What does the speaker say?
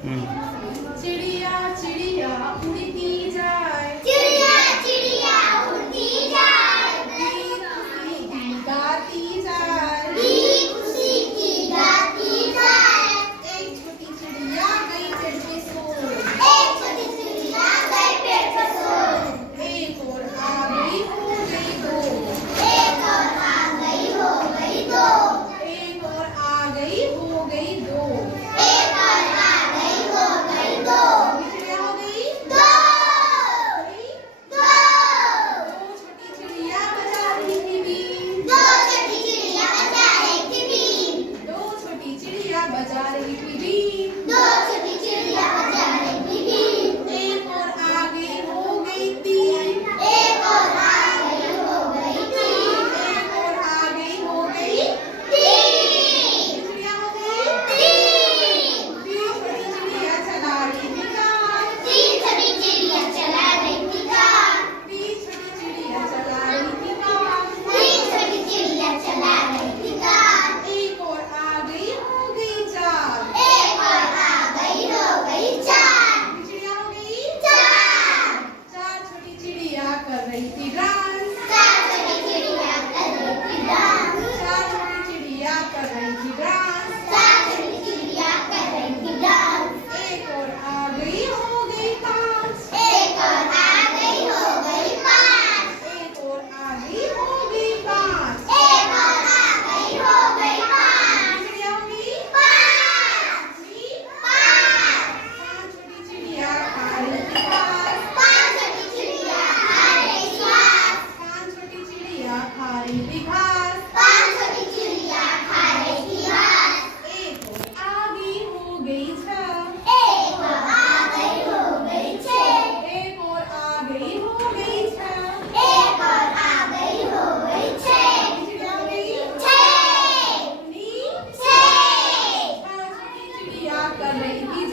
चिड़िया चिड़िया उड़ती जाए, चिड़िया चिड़िया उड़ती जाए, गीत खुशी की गाती जाए, गीत खुशी की गाती जाए। एक छोटी चिड़िया गई पेड़ पे सो, एक छोटी चिड़िया गई पेड़ पे सो, एक और आ गई हो गई दो, एक और आ गई हो गई दो, एक और आ गई हो गई दो, एक और आ गई हो गई दो, चिड़िया हो गई दो, गई दो, दो। छोटी चिड़िया बजा रही थी बीन, दो छोटी चिड़िया बजा रही थी बीन, दो छोटी चिड़िया बजा रही थी बीन, दो छोटी चिड़िया बजा रही थी बीन, एक और आ गई हो गई तीन, एक और आ गई हो गई तीन, एक और आ गई हो गई तीन, चिड़िया हो गई तीन, तीन। छोटी चिड़िया चला रही थी कार, तीन छोटी चिड़िया चला रही थी कार, तीन छोटी चिड़िया चला रही थी कार, तीन छोटी चिड़िया चला रही थी कार, एक और आ गई हो गई चार, एक और आ गई हो गई चार, चिड़िया हो गई चार, चार। छोटी चिड़िया कर रही थी डांस, चार छोटी चिड़िया कर रही थी डांस, चार छोटी चिड़िया कर रही थी डांस, चार छोटी चिड़िया कर रही थी डांस, एक और आ गई हो गई पाँच, एक और आ गई हो गई पाँच, एक और आ गई हो गई पाँच, एक और आ गई हो गई पाँच, चिड़िया हो गई पाँच, हुई पाँच, पाँच। छोटी चिड़िया खा रही थी घास, पाँच छोटी चिड़िया खा रही थी घास, पाँच छोटी चिड़िया खा रही थी घास, पाँच छोटी चिड़िया खा रही थी घास, एक और आ गई हो गई छह, एक और आ गई हो गई छः, एक और आ गई हो गई छह, एक और आ गई हो गई छः, चिड़िया हो गई छः, उन्हीं छः, छह। छोटी चिड़िया कर रही थी